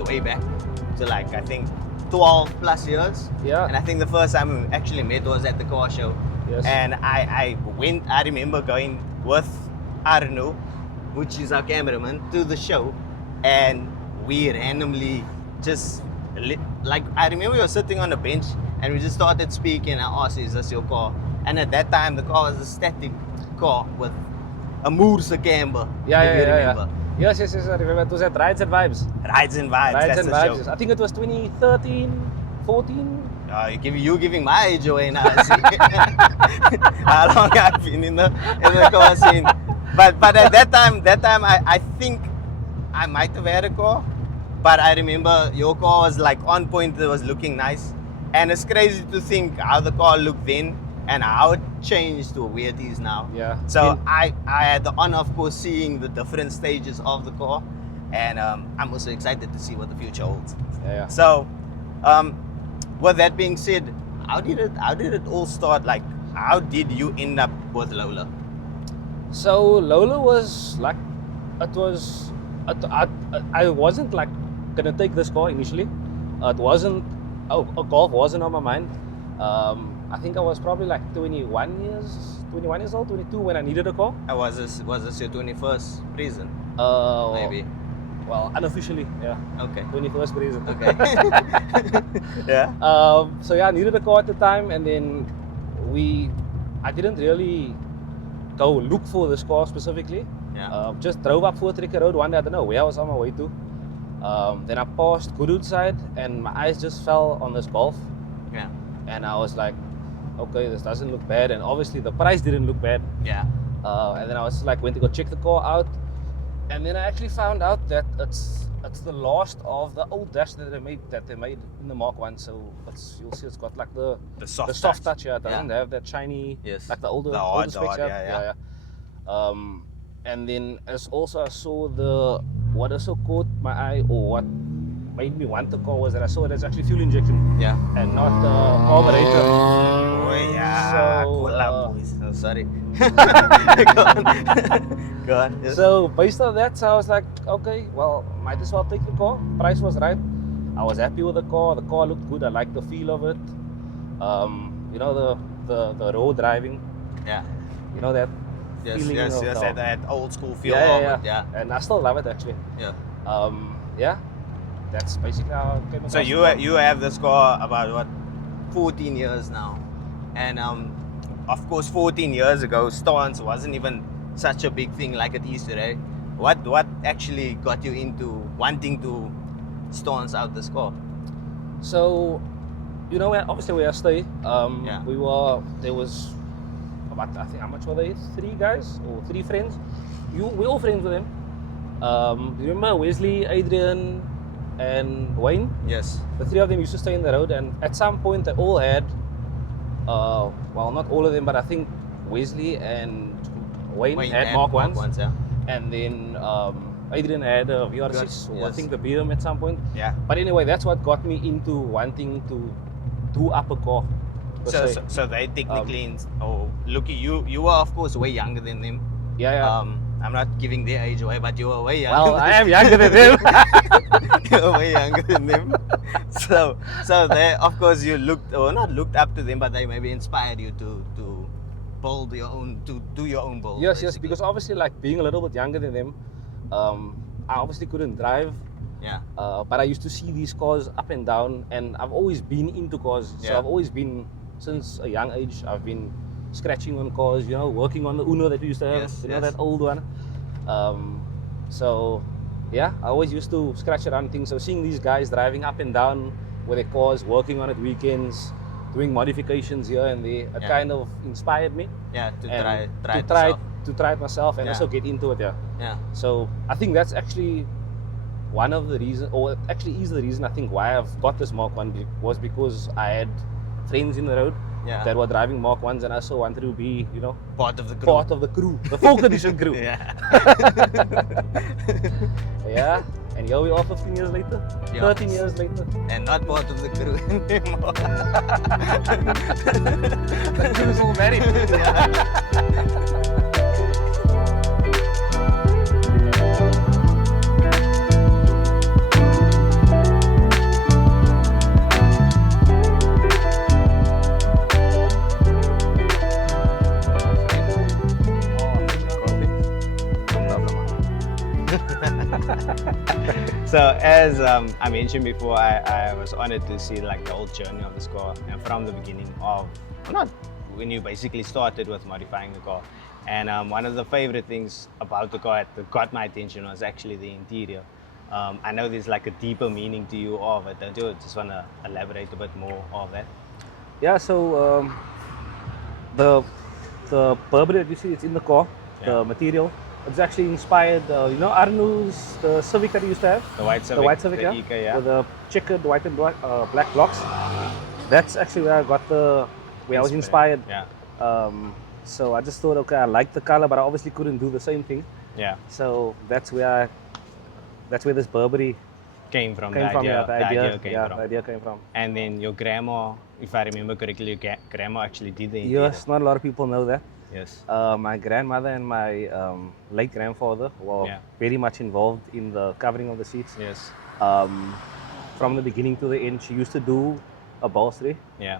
goes way back to like I think 12 plus years. Yeah. And I think the first time we actually met was at the car show. Yes. And I remember going with Arno, which is our cameraman, to the show, and we randomly just like I remember we were sitting on a bench and we just started speaking. I asked, "Is this your car?" And at that time the car was a static car with a Moorse camber. Yeah, if you remember. Yes, I remember. It was at Rides and Vibes. Rides and Vibes. Rides that's and the Vibes. show. I think it was 2013, 14. You giving my age away now. See? How long I've been in the car scene. But at that time I think I might have had a car. But I remember your car was like on point, it was looking nice. And it's crazy to think how the car looked then and how it changed to where it is now. Yeah. So I had the honor, of course, seeing the different stages of the car. And I'm also excited to see what the future holds. Yeah. So, with that being said, how did it all start? Like, how did you end up with Lowla? So Lowla was like, I wasn't like gonna take this car initially. A Golf wasn't on my mind. I think I was probably like 21 years old, 22 when I needed a car. Was this your 21st present? Maybe. Well, unofficially, yeah. Okay. 21st present. Okay. Yeah. So yeah, I needed a car at the time, and then I didn't really go look for this car specifically. Yeah. Just drove up for Trekker Road one day. I don't know where I was on my way to. Then I passed CRUISADE and my eyes just fell on this Golf. Yeah. And I was like, okay, this doesn't look bad. And obviously the price didn't look bad. Yeah. And then I was like, went to go check the car out. And then I actually found out that it's the last of the old dash that they made in the Mark 1. So you'll see it's got like the soft touch. Yeah, it doesn't have that shiny, like the older specs. Yeah. And then as also I saw what also caught my eye, or what made me want the car, was that I saw there's actually fuel injection. Yeah. And not carburetor. Oh yeah. So, sorry. Go on. Yes. So based on that, I was like, okay, well, might as well take the car. Price was right. I was happy with the car. The car looked good. I liked the feel of it. You know, the road driving. Yeah. You know that. Yes, that old school feel of it. Yeah. And I still love it actually. Yeah. Yeah. That's basically how I came across. So you have this car about what, 14 years now, and of course 14 years ago stance wasn't even such a big thing like it is today. What actually got you into wanting to stance out this car? So, you know, obviously where I stay, Yeah. there was about, I think, how much were they? 3 guys or 3 friends. We're all friends with them. You remember Wesley, Adrian, and Wayne? Yes. The 3 of them used to stay in the road, and at some point they all had, well, not all of them, but I think Wesley and Wayne had Mark 1s. Yeah. And then Adrian had a VR6, or I Yes. think the BM at some point. Yeah. But anyway, that's what got me into wanting to do up a car. So they technically, you were of course way younger than them. Yeah. I'm not giving their age away, but you were way younger. Well, I am younger than them. You were way younger than them. So they, of course, you looked up to them, but they maybe inspired you to build your own, to do your own build. Yes, because obviously, like, being a little bit younger than them, I obviously couldn't drive. Yeah. But I used to see these cars up and down, and I've always been into cars. So I've always been, since a young age, I've been scratching on cars, you know, working on the Uno that we used to have, you know, that old one. So yeah, I always used to scratch around things. So seeing these guys driving up and down with their cars, working on it weekends, doing modifications here and there, it kind of inspired me. Yeah, to try it myself and also get into it. Yeah. So I think that's actually one of the reasons, or it actually is the reason I think why I've got this Mark 1, was because I had friends in the road that were driving Mark 1s, and I also wanted to be, you know, part of the crew, the full condition crew. Yeah. Yeah, and here we are 15 years later, 13 years later. And not part of the crew anymore. The crew's all married. Yeah. So as I mentioned before, I was honored to see like the whole journey of this car, and from the beginning of, not when you basically started with modifying the car. And one of the favorite things about the car that got my attention was actually the interior. I know there's like a deeper meaning to you of it, don't you? Just want to elaborate a bit more of that. Yeah, so the Burberry that you see, it's in the core, Yeah. the material. It's actually inspired, you know, Arno's the Civic that he used to have? The white Civic, The white Civic, the yeah. EK, yeah. With the checkered white and black blocks. That's actually where I got where I was inspired. Yeah. So I just thought, okay, I like the color, but I obviously couldn't do the same thing. Yeah. So that's where this Burberry came from. yeah, the idea came from. And then your grandma, if I remember correctly, your grandma actually did the interior. Yes, not a lot of people know that. Yes. My grandmother and my late grandfather were very much involved in the covering of the seats. Yes. From the beginning to the end, she used to do upholstery. Yeah.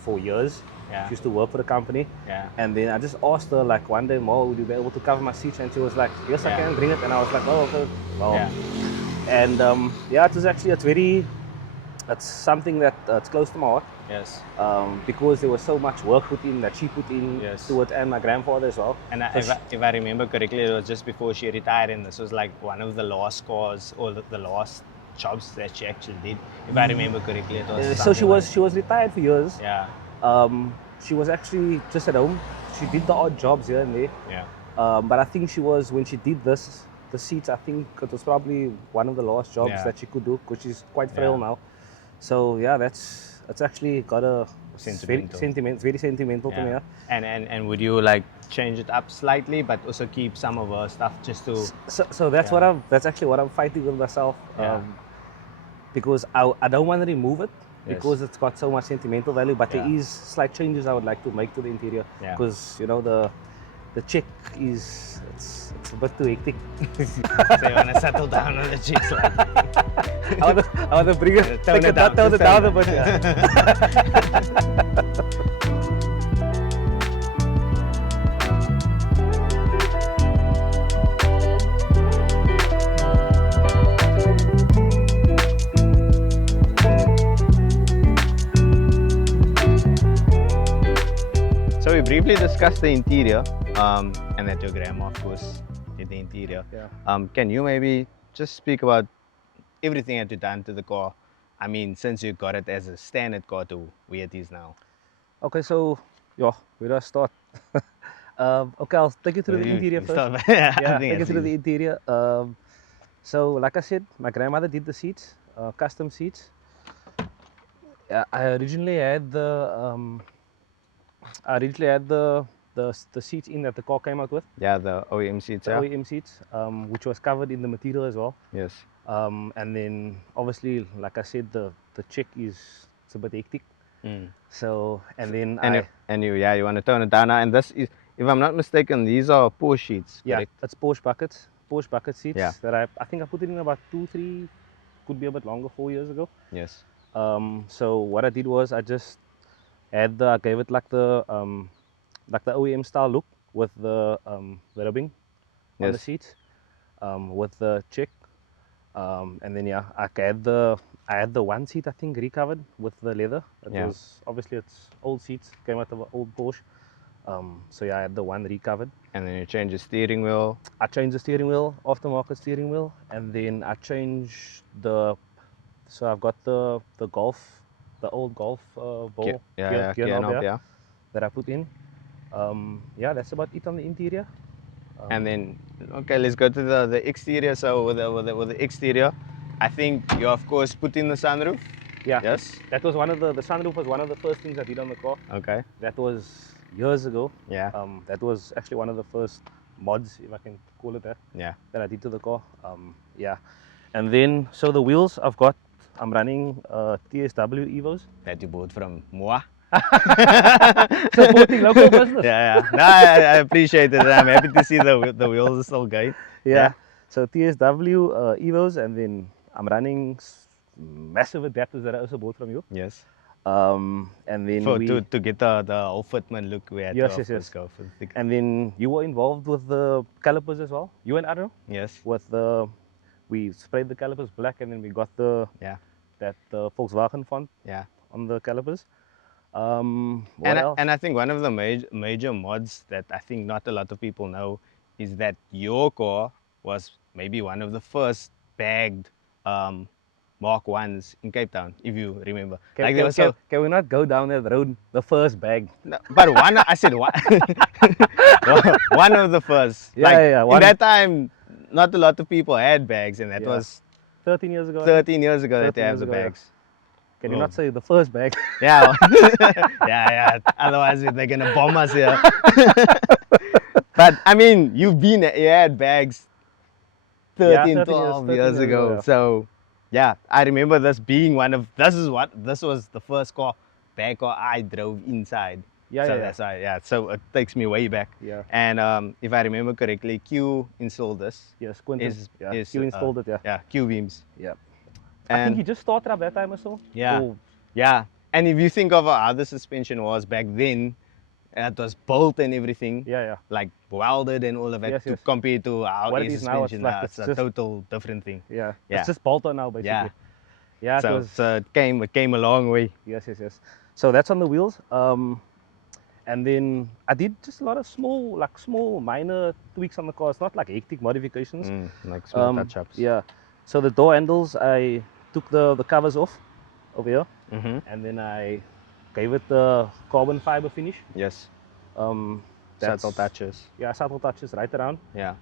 For years. Yeah. She used to work for the company. Yeah. And then I just asked her, like, one day, "Mo, would you be able to cover my seats?" And she was like, "Yes, I can, bring it." And I was like, "Oh, okay." Well, Yeah. And yeah, it's something that it's close to my heart. Yes. Because there was so much work put in that she put in to it, and my grandfather as well. And if I remember correctly, it was just before she retired, and this was like one of the last cars or the last jobs that she actually did. If I remember correctly, it was. So she was retired for years. Yeah. She was actually just at home. She did the odd jobs here and there. Yeah. But I think when she did the seats, I think it was probably one of the last jobs that she could do, because she's quite frail now. So yeah, it's actually got a very sentimental to me. Yeah. And would you like change it up slightly, but also keep some of her stuff just to? So that's that's actually what I'm fighting with myself. Because I don't want to remove it. Because it's got so much sentimental value, but there is slight changes I would like to make to the interior. Because you know the check it's a bit too hectic. So you want to settle down on the chicks, like. I want to bring it, tone it down a bit. So we briefly discussed the interior, and that your grandma, of course, did the interior. Yeah. Can you maybe just speak about everything that you've done to the car? I mean, since you got it as a standard car to where it is now. Okay, so yeah, where do I start? Okay, I'll take you through the interior first. Take you through the interior. So like I said, my grandmother did the seats, custom seats. I originally had the seats in that the car came out with. Yeah, the OEM seats. The OEM seats, which was covered in the material as well. Yes. And then obviously, like I said, the check it's a bit hectic. So and then you want to tone it down now. And this is, if I'm not mistaken, these are Porsche sheets. Yeah, correct? it's Porsche bucket seats that I think I put it in about 2-3, could be a bit longer, 4 years ago. Yes. So what I did was I just I gave it like the OEM style look with the ribbing on the seats, with the check, and then I had the one seat I think recovered with the leather. It was obviously it's old seats, came out of an old Porsche. So I had the one recovered. And then you changed the steering wheel. I changed the steering wheel, aftermarket steering wheel, and then I changed so I've got the Golf, the old Golf ball gear knob that I put in. That's about it on the interior. And then, okay, let's go to the exterior. So with the exterior, I think you of course put in the sunroof. Yeah. Yes. That was one of the sunroof was one of the first things I did on the car. Okay. That was years ago. Yeah. That was actually one of the first mods, if I can call it that. Yeah. That I did to the car. And then so the wheels I'm running TSW Evos. That you bought from moi. Supporting local business. No, I appreciate it. I'm happy to see the wheels are still going. Yeah. So TSW Evos, and then I'm running massive adapters that I also bought from you. Yes. And then to get the whole fitment look, we had to go for and then you were involved with the calipers as well. You and Arno. Yes. With the we sprayed the calipers black, and then we got the Yeah. that Volkswagen font Yeah. on the calipers. What else? And I think one of the major mods that I think not a lot of people know is that your car was maybe one of the first bagged Mark 1s in Cape Town, if you remember. Can we not go down that road? The first bag. No, but one, I said one, one of the first. Yeah, like, yeah, in one. that time, not a lot of people had bags, and that Yeah. was 13 years ago. 13 years ago that 13 they have years the ago, yeah. bags. Can you Oh. not say the first bag? Yeah, yeah. Otherwise, they're gonna bomb us here. But I mean, you had bags 13, 12 years ago. Yeah. So, yeah, I remember this being this was the first bag car I drove inside. Yeah, so yeah, that's why, yeah. So it takes me way back. Yeah. And if I remember correctly, Q installed this. Yes, Quentin. Is You installed it, yeah. Yeah, Q beams. Yeah. I think And he just started up that time or so. yeah, Oh, yeah. And if you think of how the suspension was back then, it was bolt and everything. yeah. Like welded and all of it, Yes, yes. compared to our What air it is now, it's suspension like now. it's It's a just- total different thing. Yeah. Yeah. It's just bolt on now, basically. Yeah. Yeah. So, it came a long way. Yes. So that's on the wheels. And then I did just a lot of small minor tweaks on the car. It's not like hectic modifications. Like small touch-ups. Yeah. So the door handles, I took the covers off over here, Mm-hmm. and then I gave it the carbon fiber finish. Yes. That's- Subtle touches. Yeah, subtle touches right around. Yeah.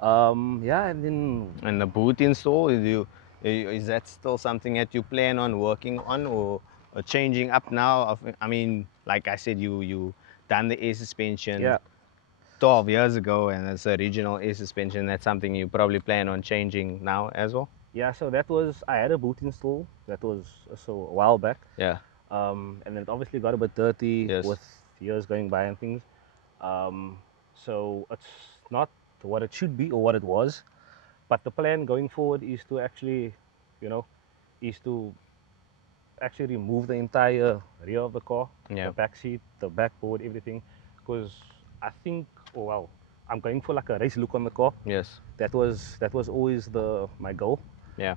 Yeah, and then And the boot install, is that still something that you plan on working on or changing up now? I mean, like I said, you done the air suspension yeah, 12 years ago, and it's a regional air suspension. That's something you probably plan on changing now as well. yeah. So that was I had a boot install that was so a while back. Yeah. And then it obviously got a bit dirty Yes. with years going by and things. So it's not what it should be or what it was, but the plan going forward is to actually, remove the entire rear of the car, Yeah. the back seat, the backboard, everything, because I think, I'm going for like a race look on the car. Yes. That was always my goal. Yeah.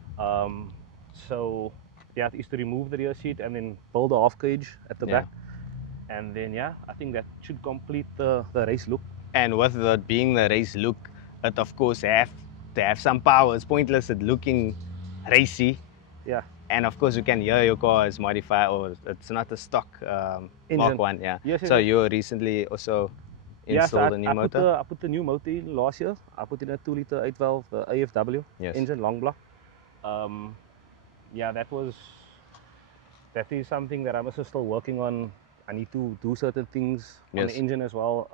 So yeah, is to remove the rear seat and then build a half cage at the Yeah. back, and then I think that should complete the race look. And with that being the race look, it of course have to have some power. It's pointless at looking racy. Yeah, And of course, you can hear your car is modified, or it's not a stock Mark Engine. 1. Yeah. Yes, yes, So yes. you recently also yeah. So installed a new I motor. put the new motor in last year. I put in a 2-liter 8-valve AFW Yes. engine, long block. Yeah, that is something that I'm also still working on. I need to do certain things on Yes. the engine as well,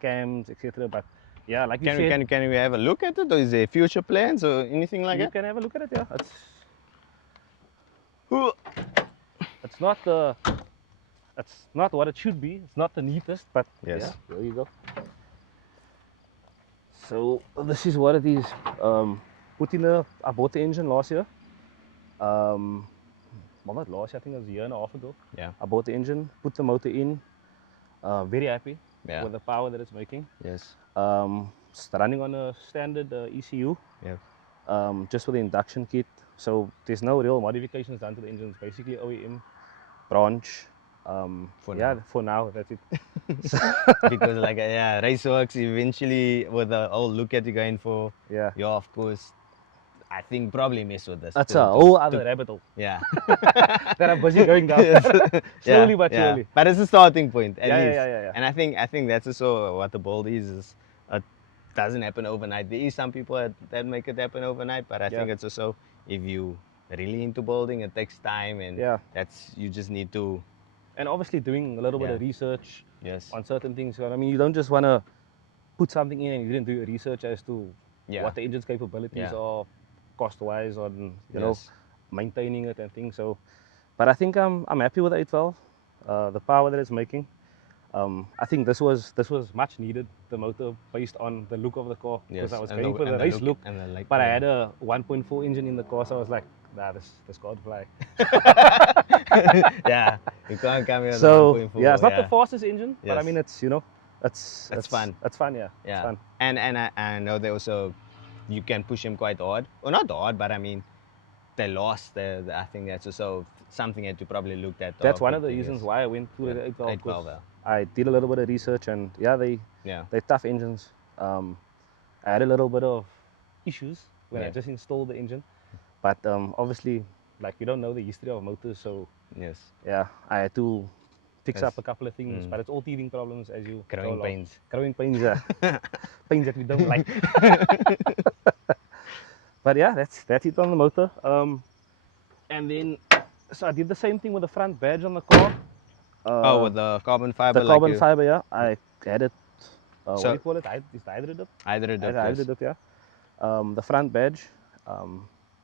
cams, etc. But yeah, like you Can said, can we have a look at it, or is there future plans or anything like you that? can have a look at it. Yeah, Ooh. it's not what it should be. It's not the neatest, but Yes. yeah, there you go. So this is what it is. I bought the engine last year. Well, not last year, I think it was a year and a half ago. Yeah. I bought the engine, put the motor in. Very happy Yeah. with the power that it's making. Yes. It's running on a standard ECU. Yeah. Just with the induction kit. So there's no real modifications done to the engine. It's basically OEM branch. For yeah, now. for now, that's it. Because like yeah, Raceworks eventually with the whole look at you going for, Yeah. yeah, of course, I think probably mess with this. That's to- a to- whole other to- rabbit hole Yeah. that I'm busy going down. Slowly but surely. But it's a starting point at Yeah, least. yeah. And I think that's also what the build is it doesn't happen overnight. There is some people that make it happen overnight, but I think Yeah. it's also if you really into building, it takes time, and Yeah. you just need to And obviously doing a little bit of Yeah. research yes on certain things. I mean, you don't just want to put something in and you didn't do your research as to Yeah. what the engine's capabilities Yeah. are, cost-wise, on know Yes. maintaining it and things. So, but I think I'm happy with the 812, the power that it's making. I think this was much needed, the motor, based on the look of the car, because I was and going for the and race look, and like but I had a 1.4 engine in the car, so I was like, nah, this car would fly. yeah, you can't come here with So 1.4, yeah, it's not the fastest engine, but I Yes. mean it's it's fun. It's fun, yeah. Yeah. It's fun. And I know they also you can push them quite hard, or not hard, but I mean, they lost. I think that's also something that you probably looked at. That's one of the reasons why I went to the 812. 812, yeah. I did a little bit of research, and yeah, they're tough engines. I had a little bit of issues when I just installed the engine, but obviously, like, you don't know the history of motors, so Yes. yeah, I had to fix up a couple of things, but it's all teething problems as you Growing go along. pains. Growing pains, yeah. Pains that we don't like. But yeah, that's it on the motor. And then, so I did the same thing with the front badge on the car. With the carbon fiber. The carbon fiber, yeah. I had it. What So- do you call it? Is it hybrid? Hybrid, yes. Hybrid, yeah. The front badge.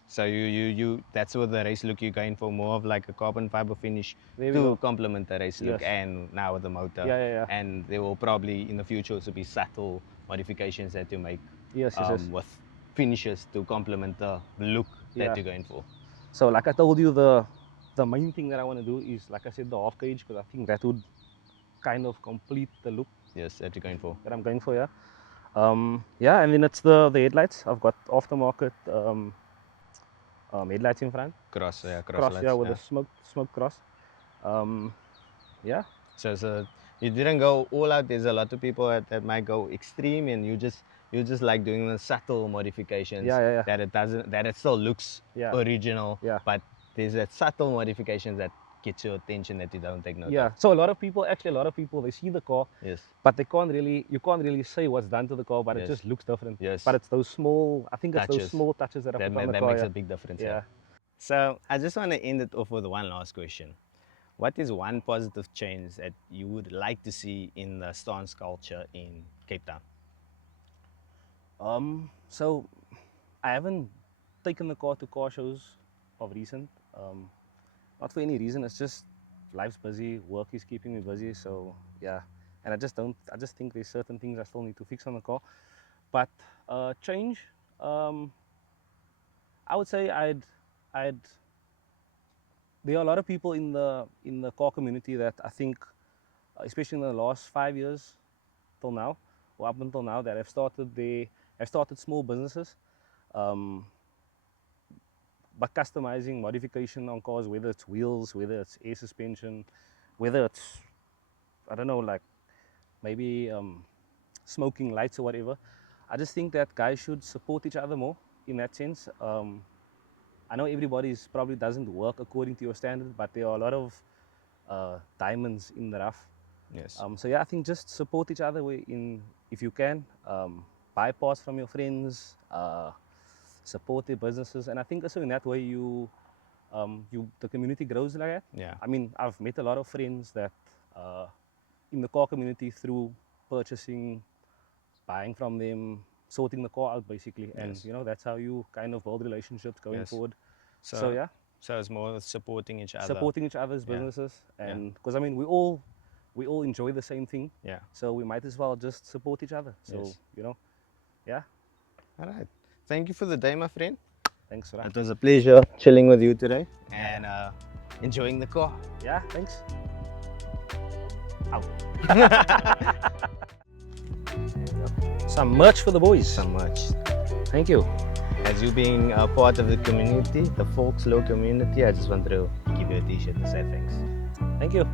So you that's what the race look you're going for, more of like a carbon fiber finish There we to go. complement the race look, Yes. and now with the motor. Yeah. And there will probably in the future also be subtle modifications that you make Yes. with finishes to complement the look Yeah. that you're going for. So like I told you, the main thing that I want to do is, like I said, the half cage, because I think that would kind of complete the look Yes, that you're going for. that I'm going for, yeah. Yeah, and then it's the headlights. I've got aftermarket headlights in front. Cross Cross, lights, yeah, with a smoke cross. Yeah. So you didn't go all out. There's a lot of people that might go extreme, and you just like doing the subtle modifications. Yeah. That it still looks Yeah. original. Yeah. But there's that subtle modifications that get your attention that you don't take note Yeah. of. So a lot of people, they see the car, Yes. but you can't really say what's done to the car, but it Yes. just looks different. Yes. But it's those small, I think it's those Touches. small touches that I That put on the that car. makes Yeah. a big difference. Yeah. So I just want to end it off with one last question. What is one positive change that you would like to see in the stance culture in Cape Town? So I haven't taken the car to car shows of recent. Not for any reason. It's just life's busy. Work is keeping me busy. So yeah, and I just think there's certain things I still need to fix on the car. But change. I would say I'd. There are a lot of people in the car community that I think, especially in the last 5 years till now, or up until now, that have started small businesses, by customizing modification on cars, whether it's wheels, whether it's air suspension, whether it's, I don't know, like maybe smoking lights or whatever. I just think that guys should support each other more in that sense. I know everybody's probably doesn't work according to your standard, but there are a lot of diamonds in the rough. Yes. So yeah, I think just support each other if you can. Buy parts from your friends, support their businesses, and I think also in that way the community grows like that. Yeah. I mean, I've met a lot of friends that in the car community through purchasing, buying from them, sorting the car out basically, and Yes. you know, that's how you kind of build relationships going Yes. forward. So, So yeah, So it's more supporting each other. supporting each other's Yeah. businesses, and because I mean we all enjoy the same thing, Yeah. so we might as well just support each other. So Yes. you know, yeah. All right. Thank you for the day, my friend. Thanks, Ra. It was a pleasure chilling with you today and enjoying the car. Yeah, thanks. Out. Some merch for the boys. So much. Thank you. As you being a part of the community, the Folks Low community, I just wanted to give you a t-shirt to say thanks. Thank you.